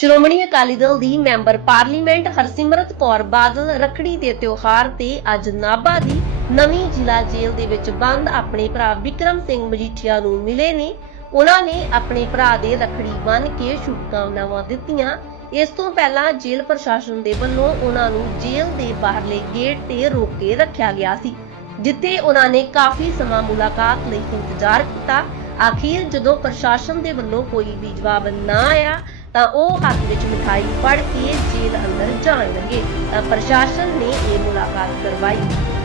ਸ਼੍ਰੋਮਣੀ ਅਕਾਲੀ ਦਲ ਦੀ member parliament Harsimrat Kaur Badal Rakhri ਦੇ ਤਿਉਹਾਰ ਤੇ ਅੱਜ ਨਾਭਾ ਦੀ ਨਵੀਂ ਜ਼ਿਲ੍ਹਾ ਜੇਲ੍ਹ ਦੇ ਵਿੱਚ ਬੰਦ ਆਪਣੇ ਭਰਾ ਵਿਕਰਮ ਸਿੰਘ ਮਜੀਠੀਆ ਨੂੰ ਮਿਲੇ ਨੇ। ਉਹਨਾਂ ਨੇ ਆਪਣੇ ਭਰਾ ਦੇ ਰੱਖੜੀ ਬੰਨ੍ਹ ਕੇ ਸ਼ੁਭਕਾਮਨਾਵਾਂ ਦਿੱਤੀਆਂ। ਇਸ ਤੋਂ ਪਹਿਲਾਂ ਜੇਲ੍ਹ ਪ੍ਰਸ਼ਾਸਨ ਦੇ ਵੱਲੋਂ ਉਹਨਾਂ ਨੂੰ ਜੇਲ੍ਹ ਦੇ ਬਾਹਰਲੇ ਗੇਟ ਤੇ ਰੋਕ ਕੇ ਰੱਖਿਆ ਗਿਆ ਸੀ, ਜਿੱਥੇ ਉਹਨਾਂ ਨੇ ਕਾਫੀ ਸਮਾਂ ਮੁਲਾਕਾਤ ਲਈ ਇੰਤਜ਼ਾਰ ਕੀਤਾ। ਆਖਿਰ ਜਦੋਂ ਪ੍ਰਸ਼ਾਸਨ ਦੇ ਵੱਲੋਂ ਕੋਈ ਵੀ ਜਵਾਬ ਨਾ ਆਇਆ ਤਾਂ ਉਹ ਹੱਥ ਵਿੱਚ ਮਿਠਾਈ ਫੜ ਕੇ ਜੇਲ੍ਹ ਅੰਦਰ ਜਾਣ ਲੱਗੇ। ਤਾਂ ਪ੍ਰਸ਼ਾਸਨ ਨੇ ਇਹ ਮੁਲਾਕਾਤ ਕਰਵਾਈ।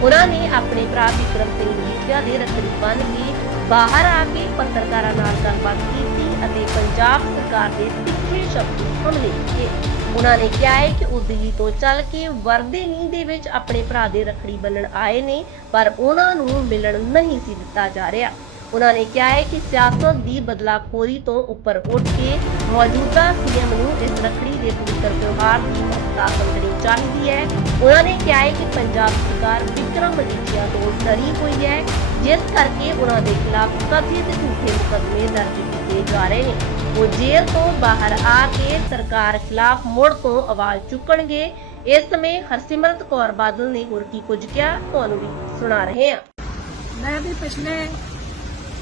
ਉਹਨਾਂ ਨੇ ਆਪਣੇ ਭਰਾ ਵਿਕਰਮ ਸਿੰਘ ਮਜੀਠੀਆ ਦੇ ਰੱਖੜੀ ਬੰਨ੍ਹ ਕੇ ਬਾਹਰ ਆ ਕੇ ਪੱਤਰਕਾਰਾਂ ਨਾਲ ਗੱਲਬਾਤ ਕੀਤੀ ਅਤੇ ਪੰਜਾਬ ਸਰਕਾਰ ਦੇ ਤਿੱਖੇ ਸ਼ਬਦ ਹਮਲੇ ਕੀਤੇ। ਉਹਨਾਂ ਨੇ ਕਿਹਾ ਹੈ ਕਿ ਉਹ ਦਿੱਲੀ ਤੋਂ ਚੱਲ ਕੇ ਵਰਦੇ ਵਰਦੇਨੀ ਦੇ ਵਿੱਚ ਆਪਣੇ ਭਰਾ ਦੇ ਰੱਖੜੀ ਬੰਨਣ ਆਏ ਨੇ, ਪਰ ਉਹਨਾਂ ਨੂੰ ਮਿਲਣ ਨਹੀਂ ਸੀ ਦਿੱਤਾ ਜਾ ਰਿਹਾ। ਉਹਨਾਂ ਨੇ ਕਿਹਾ ਹੈ ਕਿ ਸਿਆਸਤ ਦੀ ਬਦਲਾਖੋਰੀ ਤੋਂ ਉੱਪਰ ਉੱਠ ਕੇ ਮੌਜੂਦਾ ਸੀਐਮ ਨੂੰ ਇਸ ਰੱਖੜੀ ਦੇ ਪਵਿੱਤਰ ਤਿਉਹਾਰ ਦੀ ਮਹੱਤਤਾ ਸਮਝਣੀ ਚਾਹੀਦੀ ਹੈ ਉਹਨਾਂ ਨੇ ਕਿਹਾ ਹੈ ਕਿ ਪੰਜਾਬ ਸਰਕਾਰ ਵਿਕਰਮ ਮਜੀਠੀਆ ਤੋਂ ਡਰੀ ਹੋਈ ਹੈ ਜਿਸ ਕਰਕੇ ਉਹਨਾਂ ਦੇ ਖਿਲਾਫ ਕਥਿਤ ਝੂਠੇ ਮੁਕੱਦਮੇ ਦਰਜ ਕੀਤੇ ਜਾ ਰਹੇ ਨੇ ਉਹ ਜੇਲ੍ਹ ਤੋਂ ਬਾਹਰ ਆ ਕੇ ਸਰਕਾਰ ਖਿਲਾਫ ਮੁੜ ਤੋਂ ਆਵਾਜ਼ ਚੁੱਕਣਗੇ ਇਸ ਸਮੇਂ ਹਰਸਿਮਰਤ ਕੌਰ ਬਾਦਲ ਨੇ ਹੋਰ ਕੀ ਕੁਝ ਕਿਹਾ ਤੁਹਾਨੂੰ ਵੀ ਸੁਣਾ ਰਹੇ ਹਾਂ ਮੈਂ ਵੀ ਪਿਛਲੇ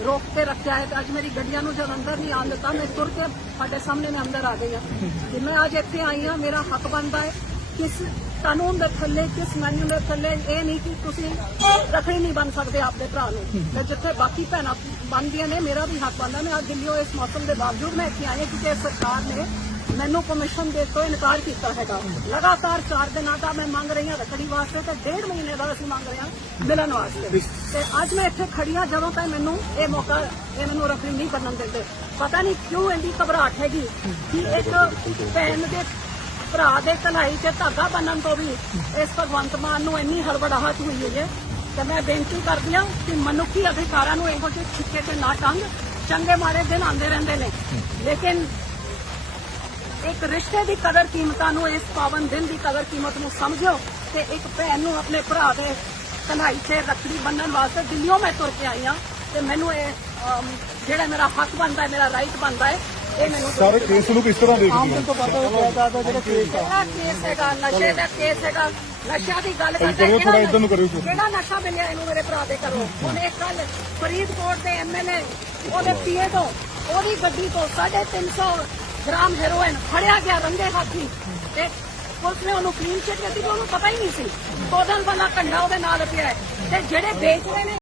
ਰੋਕ ਕੇ ਰੱਖਿਆ ਹੈ ਤੇ ਅੱਜ ਮੇਰੀ ਗੱਡੀਆਂ ਨੂੰ ਜਦ ਅੰਦਰ ਨਹੀਂ ਆਉਣ ਦਿੱਤਾ, ਮੈਂ ਤੁਰ ਕੇ ਸਾਡੇ ਸਾਹਮਣੇ ਮੈਂ ਅੰਦਰ ਆ ਗਈ ਹਾਂ। ਕਿ ਮੈਂ ਅੱਜ ਇੱਥੇ ਆਈ ਹਾਂ, ਮੇਰਾ ਹੱਕ ਬਣਦਾ ਹੈ ਕਿਸ ਕਾਨੂੰਨ ਦੇ ਥੱਲੇ, ਕਿਸ ਮੈਨੂ ਦੇ ਥੱਲੇ, ਇਹ ਨਹੀਂ ਕਿ ਤੁਸੀਂ ਰੱਖੜੀ ਨਹੀਂ ਬਣ ਸਕਦੇ ਆਪਦੇ ਭਰਾ ਨੂੰ। ਤੇ ਜਿੱਥੇ ਬਾਕੀ ਭੈਣਾਂ ਬਣਦੀਆਂ ਨੇ, ਮੇਰਾ ਵੀ ਹੱਕ ਬਣਦਾ। ਮੈਂ ਅੱਜ ਦਿੱਲੀੋਂ ਇਸ ਮੌਸਮ ਦੇ ਬਾਵਜੂਦ ਮੈਂ ਇੱਥੇ ਆਇਆ ਹਾਂ ਕਿਉਂਕਿ ਸਰਕਾਰ ਨੇ ਮੈਨੂੰ ਕਮਿਸ਼ਨ ਦੇ ਤੋਂ ਇਨਕਾਰ ਕੀਤਾ ਹੈਗਾ। ਲਗਾਤਾਰ 4 ਦਿਨਾਂ ਦਾ ਮੈਂ ਮੰਗ ਰਹੀ ਹਾਂ ਰੱਖੜੀ ਵਾਸਤੇ ਤੇ ਡੇਢ ਮਹੀਨੇ ਦਾ ਅਸੀਂ ਮੰਗ ਰਹੇ ਹਾਂ ਮਿਲਣ ਵਾਸਤੇ। ਤੇ ਅੱਜ ਮੈਂ ਇੱਥੇ ਖੜੀ ਹਾਂ, ਜਦੋਂ ਤੱਕ ਮੈਨੂੰ ਇਹ ਮੌਕਾ, ਇਹ ਮੈਨੂੰ ਰੱਖੜੀ ਨਹੀਂ ਬਣਨ ਦਿੰਦੇ। ਪਤਾ ਨਹੀਂ ਕਿਉਂ ਇੰਨੀ ਘਬਰਾਹਟ ਹੈਗੀ ਕਿ ਇੱਕ ਭੈਣ ਦੇ ਭਰਾ ਦੇ ਕਲਾਈ 'ਚ ਧਾਗਾ ਬੰਨਣ ਤੋਂ ਵੀ ਇਸ ਭਗਵੰਤ ਮਾਨ ਨੂੰ ਇੰਨੀ ਹੜਬੜਾਹਟ ਹੋਈ ਹੋਈ ਹੈ ਤੇ ਮੈਂ ਬੇਨਤੀ ਕਰਦੀ ਹਾਂ ਕਿ ਮਨੁੱਖੀ ਅਧਿਕਾਰਾਂ ਨੂੰ ਇਹੋ ਜਿਹੇ ਛਿੱਕੇ ਤੇ ਨਾ ਟੰਗ ਚੰਗੇ ਮਾੜੇ ਦਿਨ ਆਉਂਦੇ ਰਹਿੰਦੇ ਨੇ। ਲੇਕਿਨ ਇੱਕ ਰਿਸ਼ਤੇ ਦੀ ਕਦਰ ਕੀਮਤਾਂ ਨੂੰ ਇਸ ਪਾਵਨ ਦਿਨ ਦੀ ਕਦਰ ਕੀਮਤ ਨੂੰ ਸਮਝਿਓ ਤੇ ਇੱਕ ਭੈਣ ਨੂੰ ਆਪਣੇ ਭਰਾ ਦੇ ਕਨਾਈ 'ਚ ਰੱਖੜੀ ਬੰਨਣ ਵਾਸਤੇ ਦਿੱਲੀੋਂ ਮੈਂ ਤੁਰ ਕੇ ਆਈ ਹਾਂ ਤੇ ਮੈਨੂੰ ਇਹ ਅਮ, ਜਿਹੜਾ ਮੇਰਾ ਹੱਕ ਬਣਦਾ ਹੈ ਮੇਰਾ ਰਾਈਟ ਬਣਦਾ ਹੈ ਇਹ ਮੈਨੂੰ ਸਾਰੇ ਕੇਸ ਨੂੰ ਕਿਸ ਤਰ੍ਹਾਂ ਦੇਖਦੇ ਹੋ? ਤੋਂ ਪਤਾ ਜਾਇਦਾਦ ਜਿਹੜਾ ਕੇਸ ਹੈ। ਕੇਸ ਹੈਗਾ ਨਸ਼ੇ ਦਾ ਕੇਸ ਹੈਗਾ। ਨਸ਼ਾ ਦੀ ਗੱਲ ਕਰਦਾ ਕਰੋ, ਥੋੜ੍ਹਾ ਇੱਧਰ ਨੂੰ ਕਰਿਓ ਜੀ। ਕਿਹੜਾ ਨਸ਼ਾ ਮਿਲਿਆ ਇਹਨੂੰ ਮੇਰੇ ਭਰਾ ਦੇ ਕਰੋ ਉਹਨੇ ਕੱਲ ਫਰੀਦਕੋਟ ਦੇ ਐਮਐਲਏ ਉਹਦੇ ਪੀਏ ਤੋਂ ਉਹਦੀ ਗੱਡੀ ਤੋਂ 350 ਗ੍ਰਾਮ ਹੈਰੋਇਨ ਫੜਿਆ ਗਿਆ ਰੰਗੇ ਹੱਥੀ। ਤੇ ਪੁਲਿਸ ਨੇ ਉਹਨੂੰ ਕਲੀਨ ਚਿੱਟ ਦਿੱਤੀ ਤੇ ਉਹਨੂੰ ਪਤਾ ਹੀ ਨਹੀਂ ਸੀ। ਕੋਦਲ ਵਾਲਾ ਕੰਡਾ ਉਹਦੇ ਨਾਲ ਪਿਆ ਹੈ। ਤੇ ਜਿਹੜੇ ਵੇਚ ਰਹੇ ਨੇ